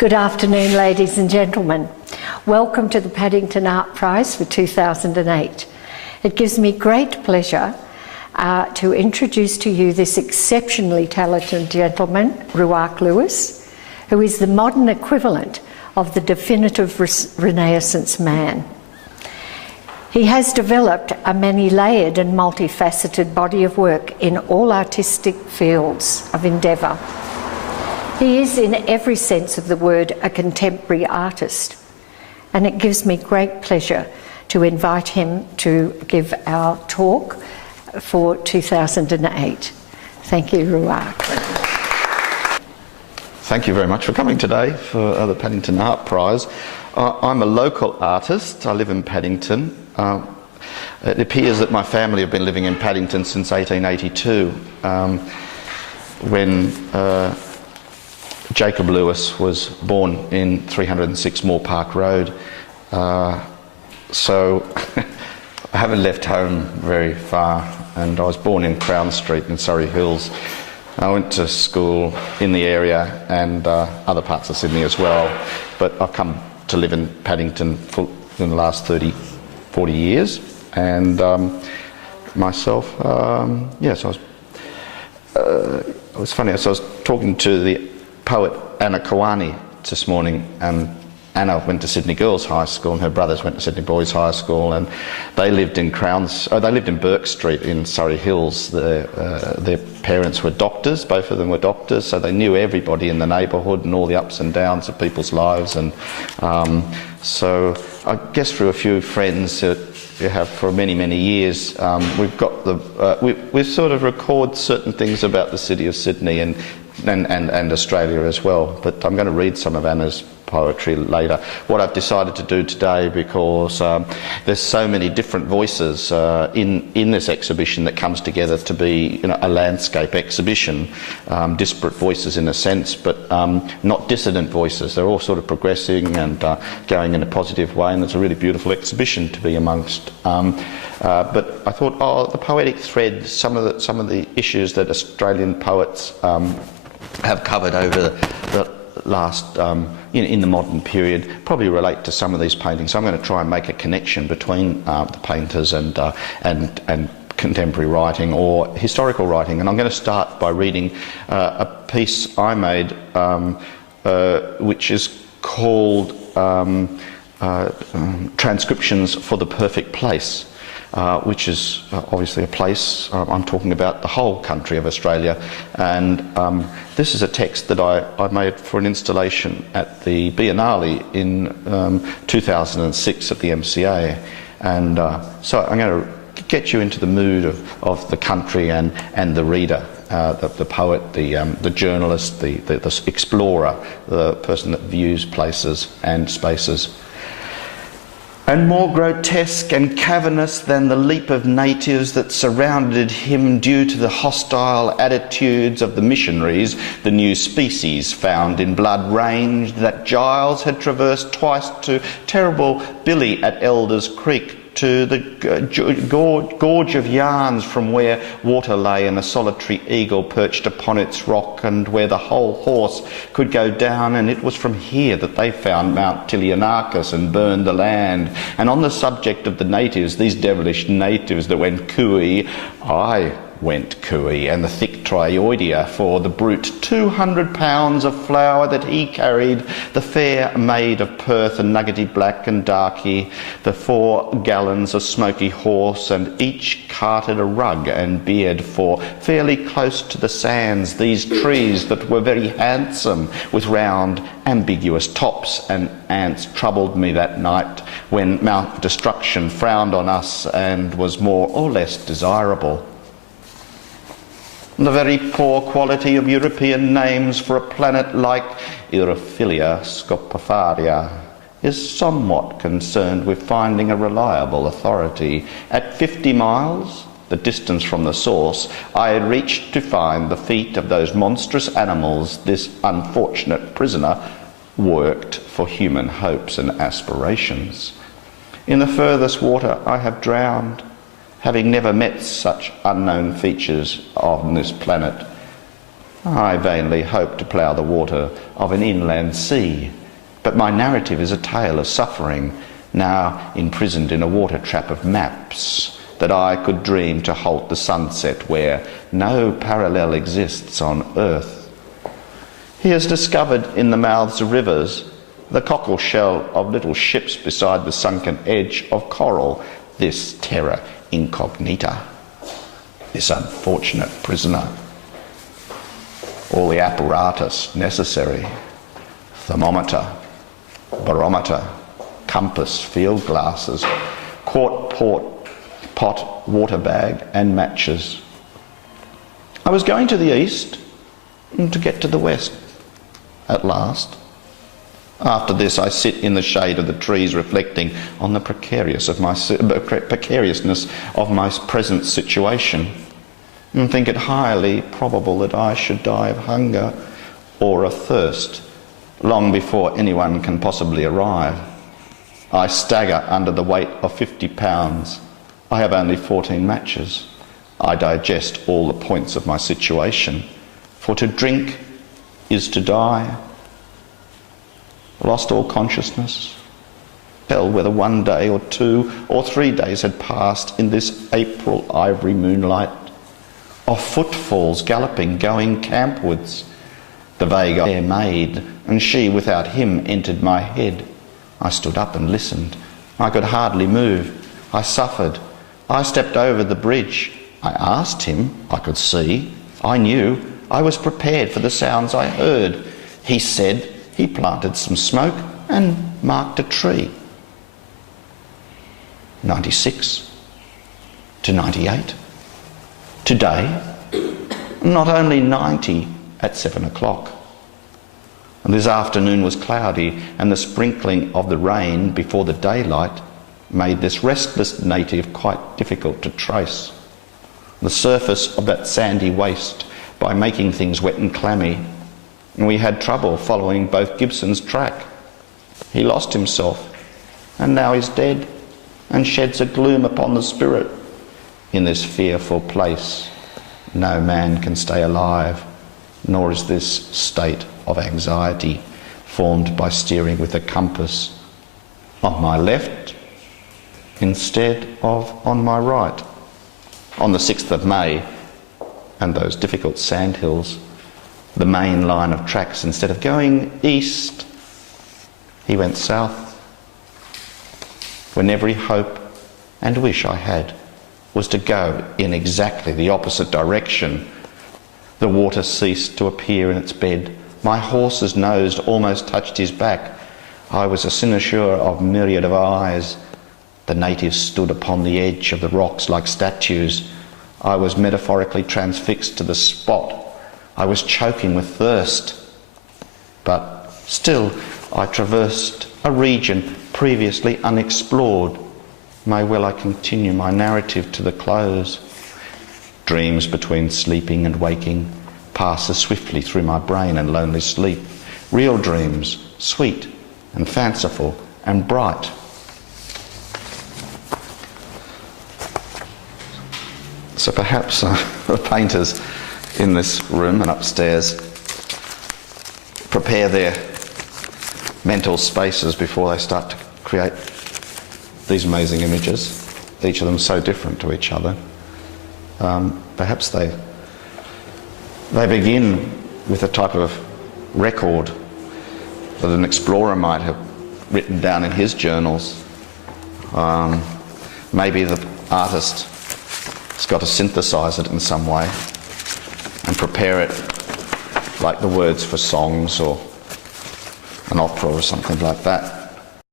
Good afternoon, ladies and gentlemen. Welcome to the Paddington Art Prize for 2008. It gives me great pleasure to introduce to you this exceptionally talented gentleman, Ruark Lewis, who is the modern equivalent of the definitive Renaissance man. He has developed a many-layered and multifaceted body of work in all artistic fields of endeavour. He is, in every sense of the word, a contemporary artist, and it gives me great pleasure to invite him to give our talk for 2008. Thank you, Ruark. Thank you very much for coming today for the Paddington Art Prize. I'm a local artist. I live in Paddington. It appears that my family have been living in Paddington since 1882, when Jacob Lewis was born in 306 Moore Park Road. So I haven't left home very far, and I was born in Crown Street in Surrey Hills. I went to school in the area and other parts of Sydney as well, but I've come to live in Paddington in the last 40 years. And myself, yes, it was funny. So I was talking to the poet Anna Kawani this morning, and Anna went to Sydney Girls High School and her brothers went to Sydney Boys High School, and they lived in Burke Street in Surrey Hills. Their parents were doctors, both of them were doctors, so they knew everybody in the neighbourhood and all the ups and downs of people's lives. And so I guess through a few friends that you have for many, many years, we've got we sort of record certain things about the city of Sydney and Australia as well. But I'm going to read some of Anna's poetry later. What I've decided to do today, because there's so many different voices in this exhibition that comes together to be, a landscape exhibition, disparate voices in a sense, but not dissident voices. They're all sort of progressing and going in a positive way, and it's a really beautiful exhibition to be amongst. But I thought, the poetic thread, some of the issues that Australian poets have covered over the last, in the modern period, probably relate to some of these paintings. So I'm going to try and make a connection between the painters and contemporary writing or historical writing. And I'm going to start by reading a piece I made, which is called Transcriptions for the Perfect Place. Which is obviously a place, I'm talking about the whole country of Australia, and this is a text that I made for an installation at the Biennale in 2006 at the MCA, and so I'm going to get you into the mood of the country and the reader, the poet, the journalist, the explorer, the person that views places and spaces. And more grotesque and cavernous than the leap of natives that surrounded him due to the hostile attitudes of the missionaries, the new species found in Blood Range that Giles had traversed twice to terrible Billy at Elders Creek, to the gorge of Yarns from where water lay and a solitary eagle perched upon its rock, and where the whole horse could go down, and it was from here that they found Mount Tilianarchus and burned the land. And on the subject of the natives, these devilish natives that went cooey, I went cooey, and the thick trioidea for the brute 200 pounds of flour that he carried, the fair maid of Perth and nuggety black and darky, the 4 gallons of smoky horse, and each carted a rug and beard for fairly close to the sands, these trees that were very handsome with round ambiguous tops, and ants troubled me that night when Mount Destruction frowned on us and was more or less desirable. The very poor quality of European names for a planet like Eryphilia Scopofaria is somewhat concerned with finding a reliable authority. At 50 miles, the distance from the source, I had reached to find the feet of those monstrous animals this unfortunate prisoner worked for human hopes and aspirations. In the furthest water I have drowned, having never met such unknown features on this planet. I vainly hope to plough the water of an inland sea, but my narrative is a tale of suffering, now imprisoned in a water trap of maps, that I could dream to halt the sunset where no parallel exists on earth. He has discovered in the mouths of rivers the cockle shell of little ships beside the sunken edge of coral, this terra incognita, this unfortunate prisoner. All the apparatus necessary, thermometer, barometer, compass, field glasses, quart pot, water bag and matches. I was going to the east to get to the west at last. After this I sit in the shade of the trees reflecting on the precariousness of my present situation, and think it highly probable that I should die of hunger or of thirst long before anyone can possibly arrive. I stagger under the weight of 50 pounds. I have only 14 matches. I digest all the points of my situation, for to drink is to die. Lost all consciousness. Tell whether 1 day or 2 or 3 days had passed in this April ivory moonlight, of footfalls galloping, going campwards. The vague air made, and she without him entered my head. I stood up and listened. I could hardly move. I suffered. I stepped over the bridge. I asked him. I could see. I knew. I was prepared for the sounds I heard. He said he planted some smoke and marked a tree. 96 to 98. Today, not only 90 at 7 o'clock. And this afternoon was cloudy, and the sprinkling of the rain before the daylight made this restless native quite difficult to trace. The surface of that sandy waste by making things wet and clammy, and we had trouble following both Gibson's track. He lost himself, and now is dead, and sheds a gloom upon the spirit. In this fearful place no man can stay alive, nor is this state of anxiety formed by steering with a compass on my left instead of on my right. On the 6th of May, and those difficult sandhills, the main line of tracks, instead of going east, he went south, when every hope and wish I had was to go in exactly the opposite direction. The water ceased to appear in its bed. My horse's nose almost touched his back. I was a cynosure of myriad of eyes. The natives stood upon the edge of the rocks like statues. I was metaphorically transfixed to the spot. I was choking with thirst. But still I traversed a region previously unexplored. May well I continue my narrative to the close. Dreams between sleeping and waking pass as swiftly through my brain in lonely sleep. Real dreams, sweet and fanciful and bright. So perhaps the painters in this room and upstairs prepare their mental spaces before they start to create these amazing images, each of them so different to each other. Perhaps they begin with a type of record that an explorer might have written down in his journals. Maybe the artist has got to synthesise it in some way and prepare it like the words for songs or an opera or something like that.